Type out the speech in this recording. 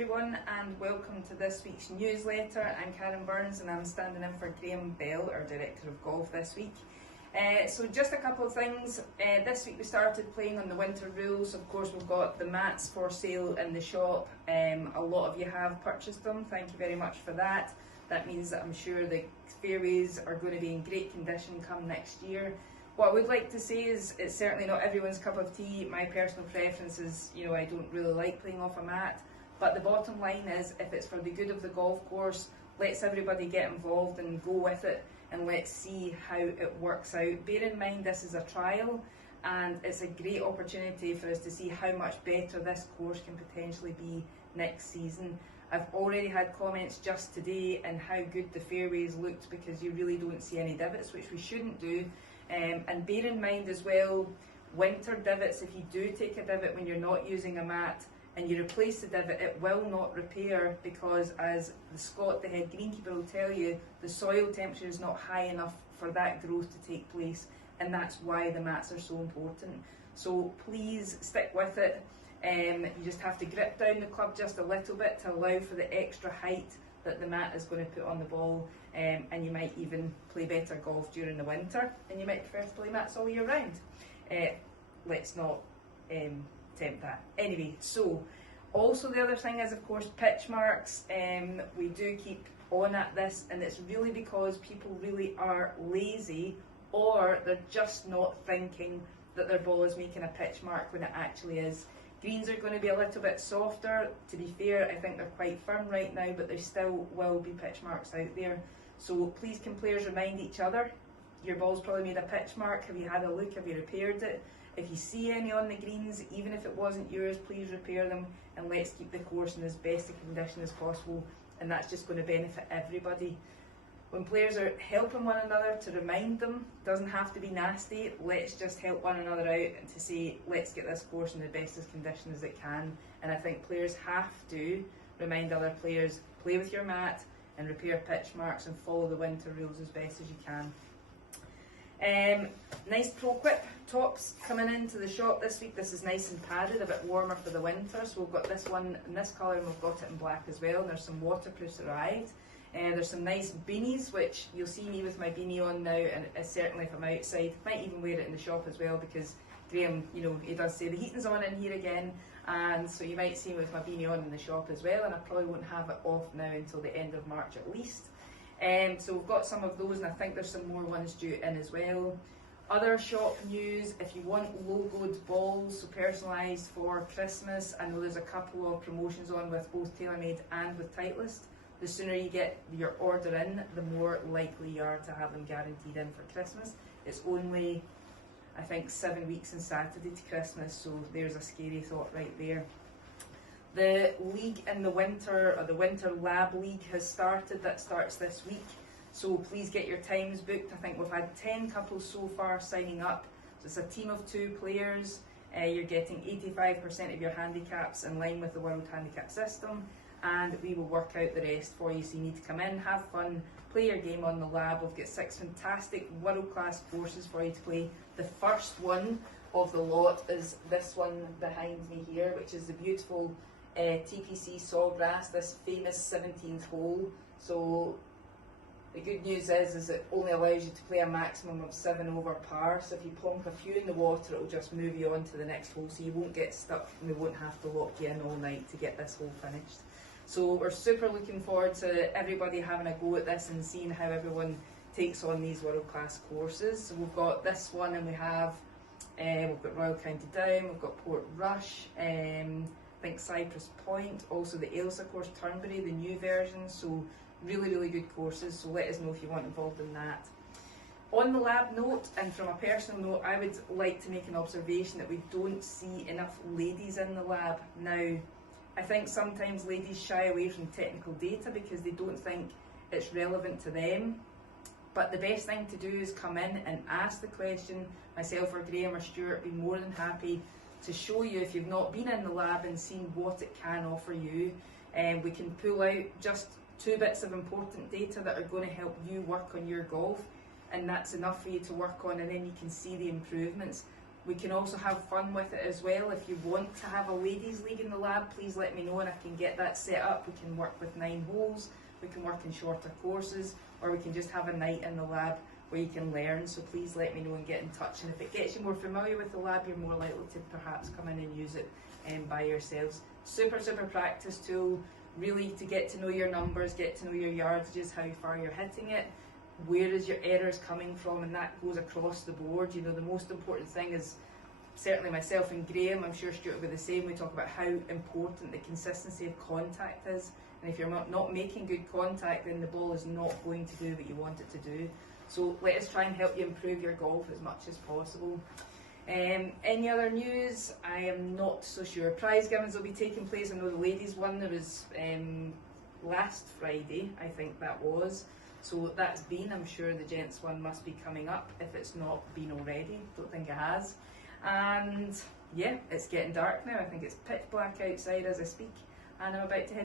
everyone, and welcome to this week's newsletter. I'm Karen Burns and I'm standing in for Graham Bell, our Director of Golf this week. So just a couple of things. This week we started playing on the winter rules. Of course, we've got the mats for sale in the shop. A lot of you have purchased them. Thank you very much for that. That means that I'm sure the fairways are going to be in great condition come next year. What I would like to say is it's certainly not everyone's cup of tea. My personal preference is, I don't really like playing off a mat. But the bottom line is, if it's for the good of the golf course, let's everybody get involved and go with it, and let's see how it works out. Bear in mind this is a trial, and it's a great opportunity for us to see how much better this course can potentially be next season. I've already had comments just today on how good the fairways looked, because you really don't see any divots, which we shouldn't do. And bear in mind as well, winter divots, if you do take a divot when you're not using a mat and you replace the divot, it will not repair, because as Scott, the head greenkeeper, will tell you, the soil temperature is not high enough for that growth to take place, and that's why the mats are so important. So please stick with it. You just have to grip down the club just a little bit to allow for the extra height that the mat is going to put on the ball, and you might even play better golf during the winter, and you might prefer to play mats all year round. Let's not tempt that. Anyway, so also the other thing is, of course, pitch marks. We do keep on at this, and it's really because people really are lazy, or they're just not thinking that their ball is making a pitch mark when it actually is. Greens are going to be a little bit softer. To be fair, I think they're quite firm right now, but there still will be pitch marks out there. So please, can players remind each other, your ball's probably made a pitch mark. Have you had a look? Have you repaired it? If you see any on the greens, even if it wasn't yours, please repair them, and let's keep the course in as best a condition as possible, and that's just going to benefit everybody. When players are helping one another, to remind them, doesn't have to be nasty, let's just help one another out and to say, let's get this course in the bestest condition as it can. And I think players have to remind other players, play with your mat and repair pitch marks and follow the winter rules as best as you can. Nice Pro Quip tops coming into the shop this week. This is nice and padded, a bit warmer for the winter, so we've got this one in this colour, and we've got it in black as well, and there's some waterproofs arrived. There's some nice beanies, which you'll see me with my beanie on now, and certainly if I'm outside, might even wear it in the shop as well, because Graham, he does say the heating's on in here again, and so you might see me with my beanie on in the shop as well, and I probably won't have it off now until the end of March at least. So we've got some of those, and I think there's some more ones due in as well. Other shop news, if you want logoed balls, so personalised for Christmas, I know there's a couple of promotions on with both TaylorMade and with Titleist. The sooner you get your order in, the more likely you are to have them guaranteed in for Christmas. It's only, I think, 7 weeks and Saturday to Christmas, so there's a scary thought right there. The league in the winter, or the Winter Lab League, has started. That starts this week, so please get your times booked. I think we've had 10 couples so far signing up. So it's a team of 2 players. You're getting 85% of your handicaps in line with the World Handicap System, and we will work out the rest for you. So you need to come in, have fun, play your game on the lab. We've got 6 fantastic world-class courses for you to play. The first one of the lot is this one behind me here, which is the beautiful TPC Sawgrass, this famous 17th hole. So the good news is it only allows you to play a maximum of 7 over par, so if you plonk a few in the water, it will just move you on to the next hole, so you won't get stuck and we won't have to lock you in all night to get this hole finished. So we're super looking forward to everybody having a go at this and seeing how everyone takes on these world-class courses. So we've got this one, and we've got Royal County Down, we've got Port Rush, I think Cypress Point, also the Ailsa course, Turnberry, the new version. So really, really good courses, so let us know if you want involved in that. On the lab note, and from a personal note, I would like to make an observation that we don't see enough ladies in the lab. Now, I think sometimes ladies shy away from technical data because they don't think it's relevant to them, but the best thing to do is come in and ask the question. Myself or Graham or Stuart would be more than happy to show you, if you've not been in the lab, and seen what it can offer you. We can pull out just 2 bits of important data that are going to help you work on your golf, and that's enough for you to work on, and then you can see the improvements. We can also have fun with it as well. If you want to have a ladies league in the lab, please let me know and I can get that set up. We can work with 9 holes, we can work in shorter courses, or we can just have a night in the lab where you can learn. So please let me know and get in touch. And if it gets you more familiar with the lab, you're more likely to perhaps come in and use it by yourselves. Super practice tool, really to get to know your numbers, get to know your yardages, how far you're hitting it, where is your errors coming from, and that goes across the board. You know, the most important thing is, certainly myself and Graham, I'm sure Stuart will be the same, we talk about how important the consistency of contact is, and if you're not making good contact, then the ball is not going to do what you want it to do. So let us try and help you improve your golf as much as possible. Any other news? I am not so sure. Prize givings will be taking place. I know the ladies one, there was last Friday, I think that was. So that's been, I'm sure the gents one must be coming up if it's not been already. Don't think it has. And yeah, it's getting dark now. I think it's pitch black outside as I speak, and I'm about to head